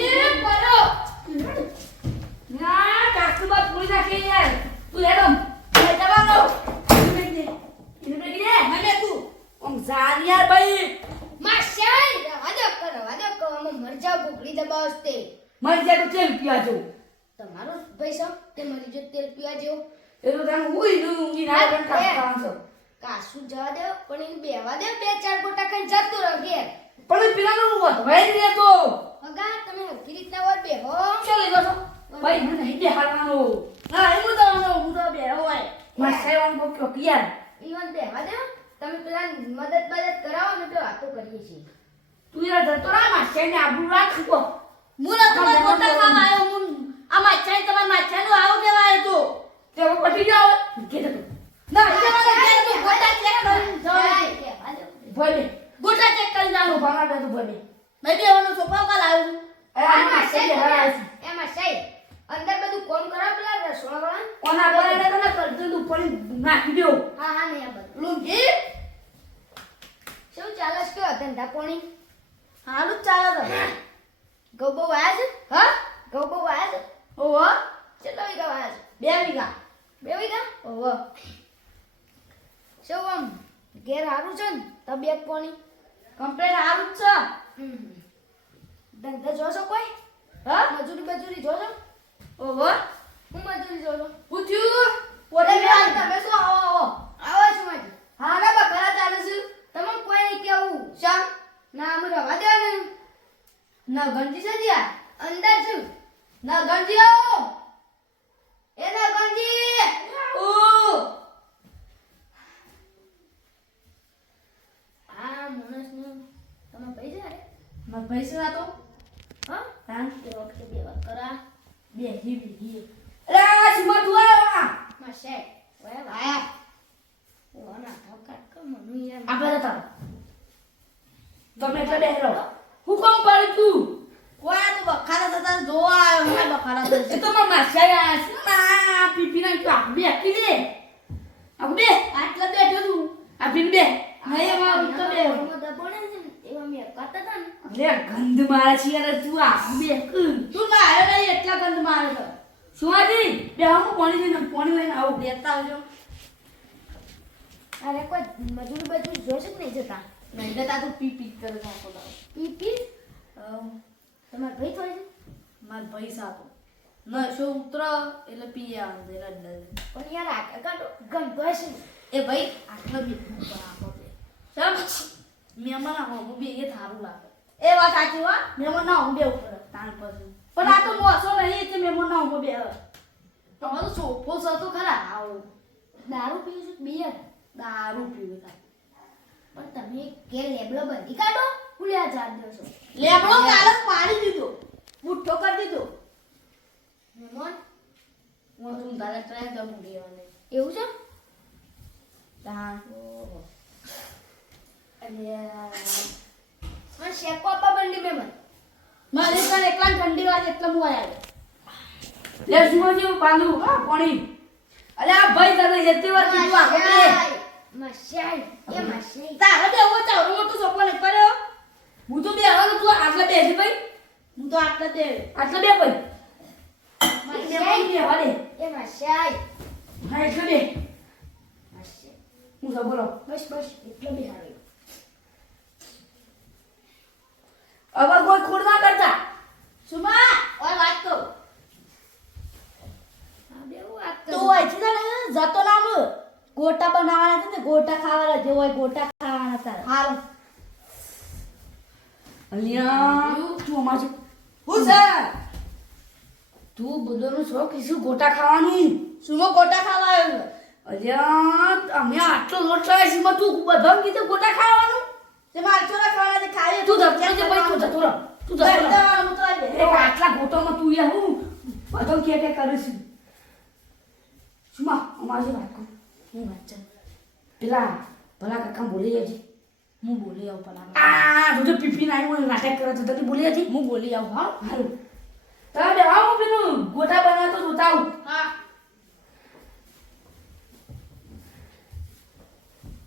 એ પરો ના કાકુબા પૂરી નાખી યાર તું લેડમ લે જવાનો એને બેગી મને તું ઓમ જાન યાર ભાઈ માશાઈ વાદો આમાં મરજા ગોગડી દબાવસ્તે મર જા તો તેલ પીવા જો તમારો પૈસા તે મરી જો તેલ પીવા જેવો એનું તાન ઉઈ નું ઈ ના પણ કાંસો કાસુ જવા દે પણ એને બેવા દે બે ચાર ગોટા ખાઈને જતો રહો ઘેર પણ પેલાનો વધવાઈ રે તો અગા તમે હરખી રીતના વાત બેહો ચાલે જો ભાઈ મને નહીં બેહાડવાનો ના એમ તો હું તો બે હોય માસાઈ વાન બોક્યો યાર ઈવન બેવા દે તમે પેલા મદદ કરાવો ને તો વાતો કરીએ છીએ તું યાર જતો રા માસાઈ ને આબુ રાખો મુરા તમાર ગોટા ખાવા આવ્યો મુન આ માછાઈ તમાર માછાઈનો આવો કેવા આવ્યો તો તે પટી જાવ કે જતો ના એ મને કે ગોટા ચેક કરી જાવ ભલે ગોટા ચેક કરી જાવ ભાગા દે તો ભલે મે બી આવનો સોફા કાલ આવ્યો એમાં સહી અંદર બધું કોમ કરાવ પેલા રસોડા કોના કરે તને કરતું તું પડી નાખી દો હા ને આ બધું લુંગી શું ચાલે છે કે ધંધા પોણી હાલું ચાલે તો ગોબો વાયા છે હા ગોબો વાયા છે ઓહો કેટલા વીઘા વાયા છે 2 વીઘા 2 વીઘા ઓહો શું આમ ઘેર હારું છે ને તબિયત પોણી કમ્પ્લેટ હાલું છે ધંધા જોશો કોઈ હા મજૂરી જોશો ઓહો હું મજૂરી જોશો પૂછ્યું પોતે તમે શું આવો છો માજી હા ના બકરા ચાલે છે તમે કોઈ નહીં કેવું શામ ના અમે રવા દે ને ના ગંજી છે જ્યા અંદર છું ના ગંજી આવો એ ના ગંજી ઓ આ માણસને તમે પૈસા રે ના પૈસા તો હા હા તે વખતે બે વાત કરા બે જીવી અરે આ સુમા તું આવા માં શેક વાય વાય ઓના થાવ કાટ કર મનુ યાર આપણે તો તમે એટલે બેહરો હું કોમ કરી તું ઓયા તું બખારા થતા જોવા આવ્યો હું બખારા એ તો માં માસાઈ આ છે ના પીપી ના તો આ બે કી દે આ બે આટલા બેઠો તું આ પીન બે નહીં એમાં તો બે મો દબોણે છે ને એવા મે કરતા હતા ને અરે ગંધ મારે છે યાર તું આ બે તું ના આવ્યો નહીં એટલા ગંધ મારે તો સુવાજી બે હું પાણી લઈને આવું દેતા આવજો અરે કોઈ મજૂરી જોશે કે નહીં જતા નહીં દેતા તું પી પી કરે નાખો દાવ પી તમાર ભાઈ થોડે છે માર પૈસા તો ન શું ઉતર એટલે પી આવે એટલે પણ યાર આ કાટો ગંધો છે એ ભાઈ આટલા બી આપો દે સમ મેમન હું બી એ થારું લાગે એ વાત સાચી હો મેમન ના હું બે ઉપર તાણ પછી પણ આ તો મોસો નહીં એટલે મેમન ના હું બે તમારો સોફો સતો ખરા આવો દારૂ પીવું છું બિયર દારૂ પીવું થાય પણ તમે કે લેબલો બંધી કાઢો ભૂલ્યા જાત દેશો લેબડો કાલે પાડી દીધો બુઠ્ઠો કરી દીધો મેમન હું તું તારે ટ્રાય કરું દેવાને એવું છે તા ઓહો અને મને શેકો આપવા બંડી મેમન મારે તને એકલા ઠંડી વાગે એટલે હું આવ્યો લે સુવાજી પાલું હા પાણી અરે આ ભાઈ તને જેતી વાર કીધું આ બે મશાઈ એ મશાઈ તારે બે એવો ચાવરો મોટો સોપો ને કર્યો હું તો બે આવવાનું તું આટલા બેસી ભાઈ હું તો આટલા દે આટલા બે ભાઈ મશાઈ બે વાલે એ મશાઈ હા એટલે બે મશાઈ હું તો બોલો બસ એટલો બી હારો હવે કોઈ ખોડ ના કરતા સુમા ઓય વાત તો આ બેવું વાત તું હોય છે ને જતો નામ ગોટા બનાવવાના છે ને ગોટા ખાવાના જે હોય ગોટા ખાવાના તારે હાલ અલ્યા તું અમાર હું છે તું બધાનું શોખ શું ગોટા ખાવાનું સુમો ગોટા ખાવા આવ્યો અલ્યા અમે આટલો લોટ લાવ્યા છીએ તું બધા કીધું ગોટા ખાવાનું તે માર છોરા ખાવાના તે ખાય તું જતો ભાઈ તું જતો રહો તું જતો રહો હું તો આજે એ આટલા ગોટામાં તું યાર હું બધો કે કરે છે સુમા અમારી વાત કર હું વાત છે પેલા ભલા કાકા બોલી જજે હું બોલી આવું પલા આ તું તો પીપી નાઈ મને નાટક કરે તો તું બોલી જજે હું બોલી આવું હા હારું તારે બે આવું પેલું ગોટા બનાવતો જોતા આવું હા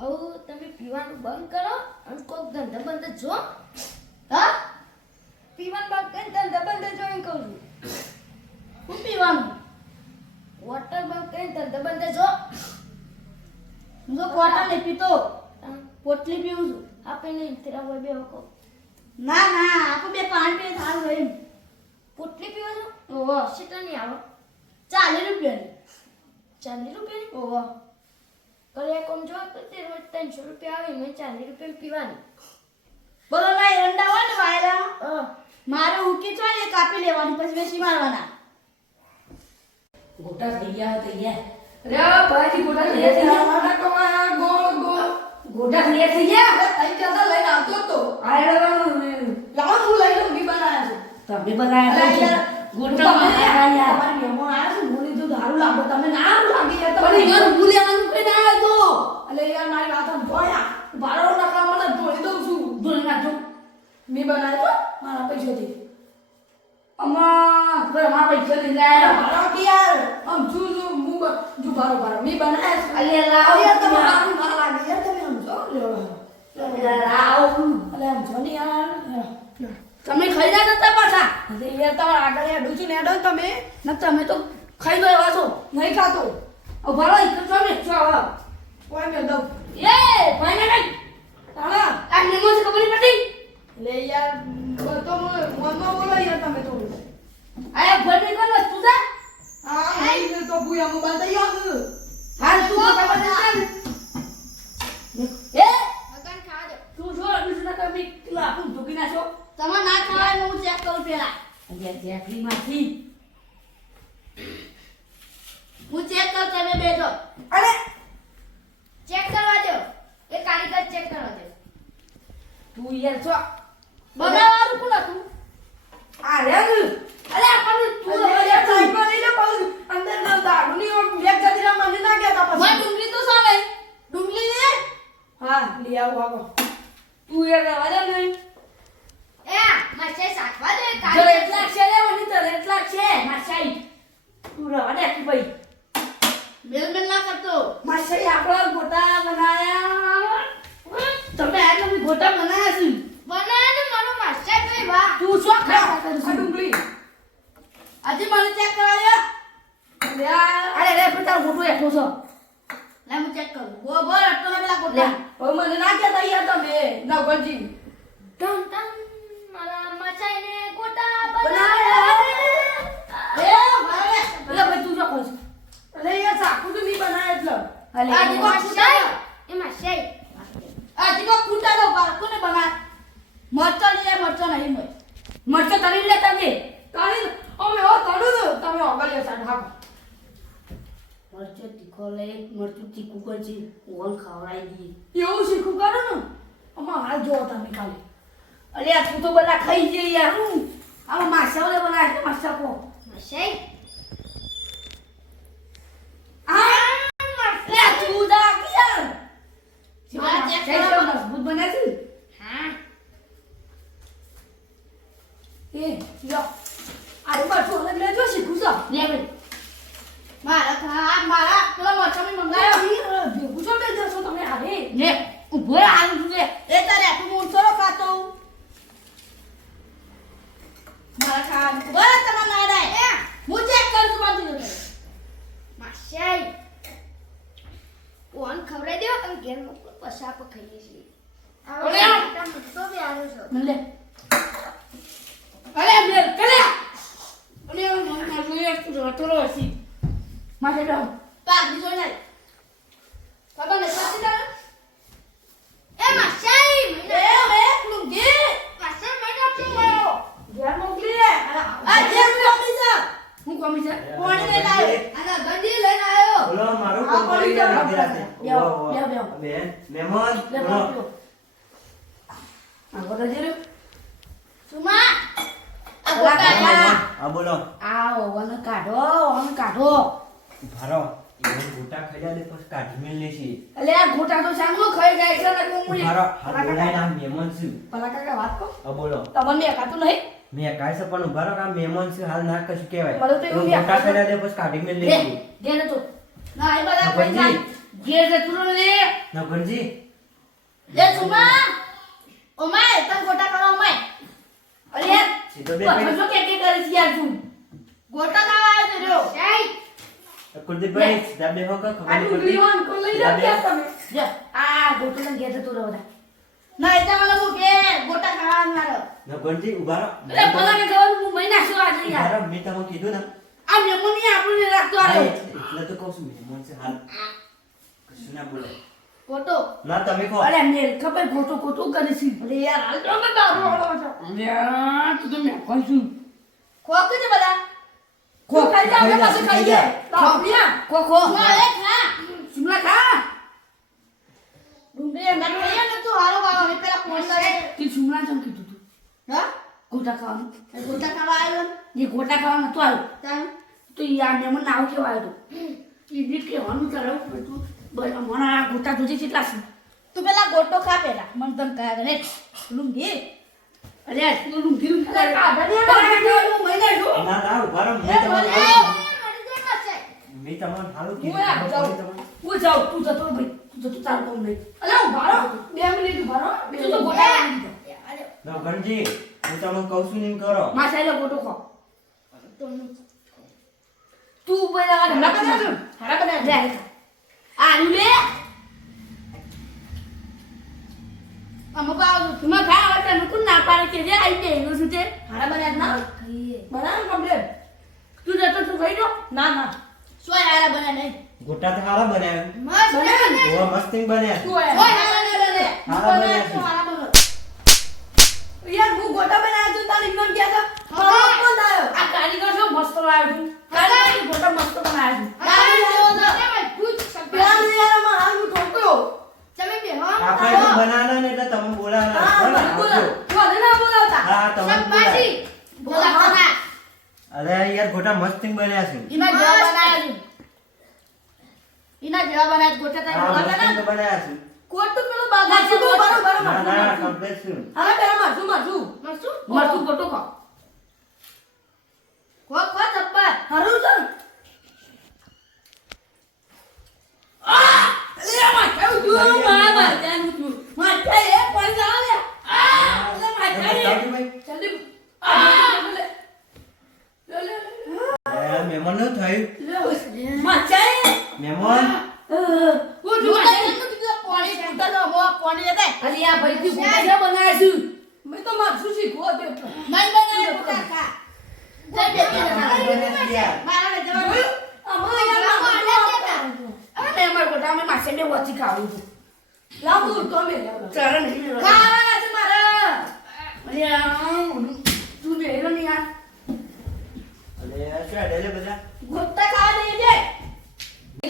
હવે તમે પીવાનું બંધ કરો અને કોક ધંધા બંધ જો હા પીવાનું બંધ કરીને ધંધા કોટા નહીં પીતો પોટલી પીવું છું આપણે તેરા હોય બે હકો ના ના આપો બે પાણી પીએ સારું રહે પોટલી પીવો છો ઓહો કેટલાની આવે 40 રૂપિયાની 40 રૂપિયાની ઓહો કરે કોમ જો તે રોજ 300 રૂપિયા આવે મને 40 રૂપિયા પીવાની બોલો ના એરંડા હોય ને વાયરા મારે ઉકી છો ને કાપી લેવાની પછી વેચી મારવાના ગોટા થઈ ગયા રે ભાઈથી ગોટા થઈ ગયા ગોટા થઈ ગયા તઈ ચાતા લઈને આવતો તો લાવ હું લઈ લઉં બી બનાયા છે તમે બનાયા ગોટા તમારે યાર મહેમાન આયા છે મને તો દારૂ લાગો તમે ના લાગી યાર પણ તમે યાર ભૂલ્યાવાનું કઈ ના આવ્યો અલે યાર મારી વાત ભોયા ભાડો નકા મને ધોઈ દઉં છું ધોઈ નાખજો મી બનાવ્યો તો મારા પૈસાથી અમા ઘર માં પૈસા લઈ જાય ભાડો કે યાર આમ જો બારો મી બનાયા છે અલે લાવ યાર તમે હારું ના લાગે યાર તમે સમજો લાવ અલે આમ જો ને યાર તમે ખાઈ જા નતા પાછા અરે યાર તમારે આગળ હેડું છું ને હેડો તમે ન તમે તો ખાઈ ગયો વાસો નહીં ખાતો ભાડો એક તો ને છો આવો કોઈ મેં દઉં એ ભાઈ ને કઈ તાળા આ નેમો છે ખબર નહીં પડી લે યાર તો મનમાં બોલો યાર તમે તો આયા ભરતી કોણ વસ્તુ છે હા નહીં તો ભૂયા મોબાઈલ તો યાર હાલ તું તો ખબર નથી એ મકાન ખાવા દો તું જો બીજું ના કમી તું આપું ઢોકી નાખો તમે ના ખાવાય હું ચેક કરું પેલા અહીંયા જેફરી માંથી હું ચેક કર તમે બેઠો અરે ચેક કરવા દો એ કારીગર ચેક કરવા દો તું યાર છો બનાવવાનું કોણ હતું આ રે અરે આપણને તું તું યાર સાઈડમાં લઈ લે પાછું અંદર ના દારૂ ની ઓમ બેગ જતીરા મને ના કહેતા મને પછી ડુંગળી તો સા લઈ ડુંગળી લે હા લઈ આવો આવો તું યાર રહેવા દે નહીં એ મસે સાખવા દો એ જો કારીગર એટલા છે રે વની તો એટલા છે માસાઈ તું રહેવા દે કે ભાઈ મેલ ના કરતો માસાઈ આપણા ગોટા બનાયા તમે આ તમે ગોટા બનાયા છે બનાવે ને મારો માસ્ટર ભાઈ વાહ તું શું ખાતા આ કરશું ડુંગળી આજે મને ચેક કરાવ્યો લે આ અરે રે પણ તારો ગોટો એટલો છો લે હું ચેક કરું ગોબર એટલો ને પેલા ગોટા હવે મને ના કહેતા યાર તમે નવગણજી ટન ટન મારા મચાઈને ગોટા બનાવ્યા. બનાવ્યા એ ભાઈ ભાઈ તું શું કહું છું અરે યાર સાકુ તો નહીં બનાય એટલે અલે આજે માસ્ટર એમાં શેય આજે કો કુટા દો બાર કોને બના મરચો લે મરચો નહીં મોય મરચો તરી લે તમે તાળી અમે હો તડું ને તમે ઓગળ્યો સાડ હા મરચો તીખો લે મરચું તીખું કરજી ઓન ખવડાઈ દી એવું શીખું કરો ને અમાર હાલ જો તમે ખાલી અરે આ તું તો બધા ખાઈ જઈ યાર હું આમાં માસા ઓલે બનાય છે માસા કો શેય લે તું દા કે યાર હા, check જય કરો. મજબૂત બને છે હા એ લ્યો આ પાછું અલગ લેજો શીખું છો લે ભાઈ મારા પેલા મરચા મેં મંગાયો ભેગું છો બે જશો તમે હારે લે ઉભો રહે હાલ તું લે એ તારે આટલું મોંચો ખાતો મારા ખાન બસ તમાર ના દાય હું ચેક કરું છું બાજુ તો માસ્ટર ઓન ખવડાવી દો અને ઘેર મોકલો પછી આપણે ખાઈએ છીએ ઓલે આ આવ. મોટા મસ્તો બી આવ્યો છો લે અરે મેર કલે અરે મને જોઈએ તું થોડો હસી માથે જાવ પાક દીધો ને ખબર ને સાચી તારે એ માસ્ટર મને એ મે લુંગી માસ્ટર મને આપજો મારો ઘેર મોકલી લે આ જે કોમી છે હું કોમી છે કોણી લઈને આવ્યો આના ગંડી લઈને આવ્યો બોલો મારું હા, કોમ કરી બોલી દે જાઓ. રાતે બેહો, બોલો, બેહો, બેહો. બેન મહેમાન લે બોલો પાપ્યો આ બધા જે સુમા આ ગોટા હા બોલો આવો વન કાઢો ભારો એ ગોટા ખાઈ લે પછી કાઢી મેલ લેશી અલે આ ગોટા તો સાંગલો ખાઈ જાય છે ને કોમું ભારો હાથ બોલાય ના મહેમાન છું પલા કાકા વાત કો હા બોલો તમને એકાતું નહીં મેં કાઈ છે પણ ભારો કા મહેમાન છું હાલ ના કશું કહેવાય મને તો એવું ગોટા બી ખાઈ લે પછી કાઢી મેલ લે લેશી ઘેર તો ના એ બધા નવગણજી. પૈસા ઘેર જતું લે નવગણજી લે સુમા ઓમાય તમ ગોટા કરો ઓમાય અલે સીધો બે તું હજુ કે કરી છે યાર તું ગોટા ખાવા આવ્યો છે રહ્યો શેય કુલદીપભાઈ સીધા બેહો કે ખબર આ નહીં ડુંગળી પડતી? વાન કોઈ લઈ જાઓ ક્યાં તમે જો આ ગોટો ને ઘેર જતો રહો બધા ના એટલે મને હું કે ગોટા ખાવા મારો ના, ગોંજી, ઊભા રહો. અરે ભલા કે જવાનું હું મહિના શું આજે ઊભા યાર રહો, મેં તમને કીધું ને. આ મેમો ની આપણું ને રાખતો હા, આવ્યો એટલે તો કહું છું, મહેમાન છે હાલ. કશું ના બોલે. ગોટો ના, તમે કહો. અરે મેલ ખબર ગોટો ગોટો કરે છે અરે યાર હાલ તો મને દારૂ વાળો છો અરે તું તો મેં કોણ છું ખોક છે બધા ખો ખાઈ જા આપણે પાસે ખાઈ જાય બાપરિયા ખો ખો અરે ખા શિમલા ખા ડુંગળી ના ખાઈએ ને તું હારો બાબા મે પેલા ફોન કરે તું શિમલા જમ કીધું તું હા ગોટા ખાવાનું ગોટા ખાવા આવ્યો ને ગોટા ખાવા નતો આવ્યો તો યાર મેં મને નાવ કેવા આવ્યો તો ઈ દીક કેવાનું તારું તું બોલ મને આ ગોટા જોજે કેટલા છે તું પેલા ગોટો ખા પેલા મન તમ કહે રે લુંગી અરે તું લુંગી લુંગી અરે કાઢા ને આ મહિને જો ના, ના, ઊભા રહો. મેં તમને હાલું કીધું. હું આ જાઉં. તમને- હું જાઉં તું જતો ભાઈ તું જતો તારું કામ નહીં અલે ઉભા રહો 2 મિનિટ ઉભા રહો તું તો ગોટા ખાઈ લીધો ના, ગણજી, હું તમને કહું છું ને એમ કરો. માં સાઈલો ગોટો ખા તું ઉપર લગા ઢલા બના દે હારા બના દે આ લે અમુક આવો તું ખા આવડે ને કોણ ના પાડે કે જે આઈ દે એનું શું છે હારા બના દે ના બનાવ કમ્પ્લીટ તું જતો તું ખાઈ દો ના ના સોય હારા બના નહીં ગોટા તો હારા બનાવ્યા. મસ્ત બના ઓવા મસ્તીંગ બન્યા. સોય હારા ના બને હારા બન્યા છે. હારા બનો યાર હું ગોટા બનાવ્યો તો તારી ઇન્કમ ક્યાં હતા મારો કોણ આવ્યો આ કારીગર શું મસ્ત લાવ્યો છું કારીગર ગોટા મસ્ત બનાવ્યો છું કારીગર પેલા ને યાર માં હાલ હું ઠોક્યો તમે બે હો આપણે તો બનાવવાના ને એટલે તમે બોલાવવાના. હા બરાબર? મને બોલા તું અરે ના બોલાવતા હા, તમે શાબાશી બોલાવો. બોલા કોના અરે યાર, ગોટા મસ્તીંગ બન્યા છે. ઇના જેવા બનાયા છે ઇના જેવા બનાયા છે ગોટા તારી હા, બોલાતા મસ્તીંગ ના તો બન્યા છે. કોટ તો પેલો બાગા છે તો બરોબર ના, ના, complete છે. હવે પેલા મારશું મરસું મરસું ગોટો ખા ખો ખો થપ્પા હારું છે અલે માં કેવું તું માં જાનું તું માં એ પણ જા લે અલે માં કાજુભાઈ, જલ્દી એ મહેમાન નું થયું. માં ચાય મહેમાન, હું તું જો તો એનું કીધું પાણી છૂટા તો મો પાણી લેતે અલી આ ભાઈ તું ગોટા બનાવ્યા છું મેં તો મારશું શીખવો દે નહીં બનાય ગોટા ખા જય બે બન્યા છે યાર. મારા જવાનું અમાર યાર અરે અમાર ગોટા અમે માસે બે વચ્ચે ખાવું છું લાવ તો મે લાવ ચાલ નહીં ખાવાના છે મારા અરે તું બે હેરો નહીં યાર અરે, શું હેડે લે બધા? ગોટા ખાવા દે છે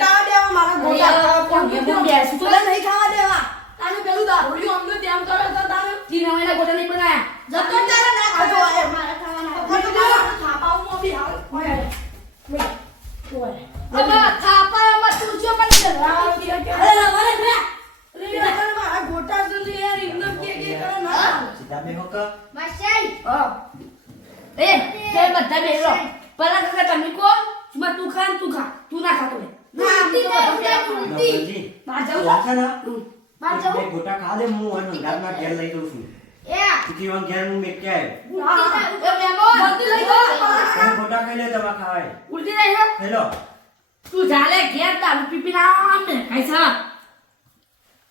ખાવા દેવા મારા ગોટા અરે, પણ બેસી તો તું નહીં ખાવા દેવા તાને પેલું દારૂડિયું અમને તેમ કરે તો તાને તીન મહિના ગોટા નહીં બનાયા જતો તારે ના ખાજો આય મારા ખાવાના ફટ મારા થાપાઓમાં બી હાલ હવે થાપામાં તું જો પણ અરે અમારે છે અરે યાર મારા ગોટા સુધી યાર એકદમ કે કરે ના સીધા બેહો કે? એ તે બધા બેસો પલા કાકા તમે કો ચુમા તું ખા ને તું ખા તું ના ખાતો લે ના, ગણજી, ના જાઉં તું છે ને? બહાર એક બે ગોટા ખા દે, હું આનો ગામના ઘેર લઈ જઉં છું. તીથી વાં ઘેર હું મેં ક્યાં એ મેમો જલ્દી લઈ જાઓ તમે ગોટા ખાઈ લે, તમારે ખાવાય. ઉલટી રહી છે ખાઈ લો. તું જાલે ઘેર દારૂ પી પીને આમ ને ખાઈ છે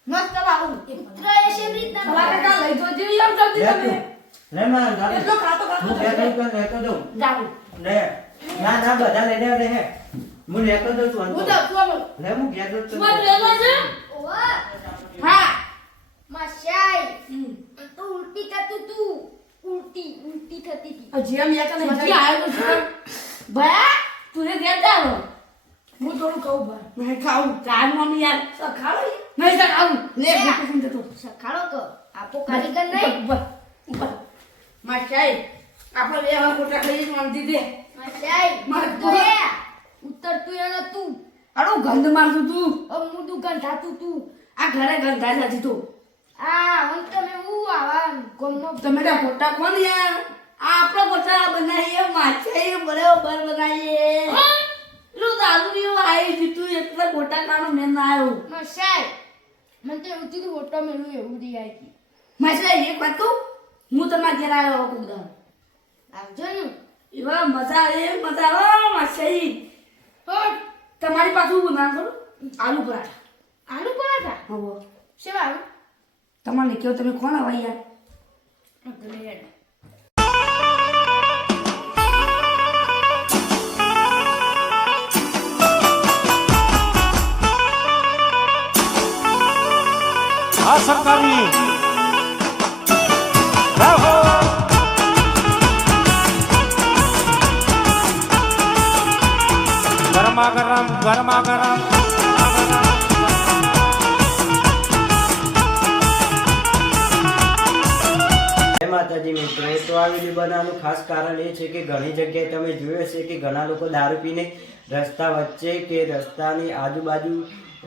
મસ્ત બાબુ પુત્ર એ શેમ રીતના ભલા કાકા લઈ જોજે યાર જલ્દી લે તમે તું. લે માં, ગાડી. એટલો ખાતો હું ઘેર જઈને તને લેતો જાઉં. જાવું લે. ના, ના, બધા લઈને આવે હે. હું લેતો જાઉં છું હું અંતો. તો તું લે, હું ઘેર જઉં છું. ચુમા તું એલો છે હા જેમ યા કને મજી આયો તો છે ભયા તું એ ઘેર જાવ હું થોડું કહું ભાઈ નહીં ખાવું ચાર મમ્મી યાર સખાડો નહીં તો ખાવું લે લે. ભૂખ સુન જતો સખાડો તો આપો કારીગર નહીં ઉપર ઉપર માશાઈ આપણે બે હવે ખોટા ખાઈ માંગતી દે મચાઈ મારે ઉત્તરતું એનો તું આડો ગંધ મારતું તું હું દુકાન થાતું તું આ ઘરે ગંધા નથી તું હું તમે હું આવા ગમનો તમે તો ખોટા કોણ યાર આ આપણો ખોટા બનાવીએ માછાઈ બરાબર બનાવીએ એટલું દારૂ ની આવી જીતું એટલે ખોટા કાનો મેં ના આવ્યો મચાઈ મને તો એવું થયું હોટો મેળું એવું દી આવી માછાઈ એક વાત કહું હું તમારા ઘેર આવ્યો કોક દાડો આવજો ને એવા મજા આવે માછાઈ તમારી પાસે હું ના કરું આલુ પરાઠા આલુ પરાઠા હવે શેવા આલુ તમારે કેવું તમે કોણ આવા યાર આ સરકારી ગરમા ગરમ ગરમા ગરમ જય માતાજી મિત્રો તો આ વિડીયો બનાવવાનું ખાસ કારણ એ છે કે ઘણી જગ્યાએ તમે જોયું હશે કે ઘણા લોકો દારૂ પીને રસ્તા વચ્ચે કે રસ્તાની આજુબાજુ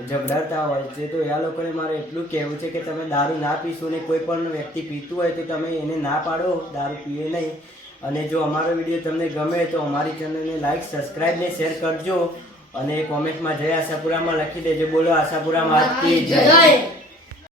ઝઘડાતા હોય છે. તો એ લોકોને મારે એટલું કહેવું છે કે તમે દારૂ ના પીશો ને કોઈ પણ વ્યક્તિ પીતું હોય તો તમે એને ના પાડો, દારૂ પીએ નહીં. અને જો અમારો વિડીયો તમને ગમે તો અમારી ચેનલને લાઈક, સબસ્ક્રાઈબ ને શેર કરજો અને કોમેન્ટમાં જય આશાપુરામાં લખી દેજો. બોલો આશાપુરા માત કી જય.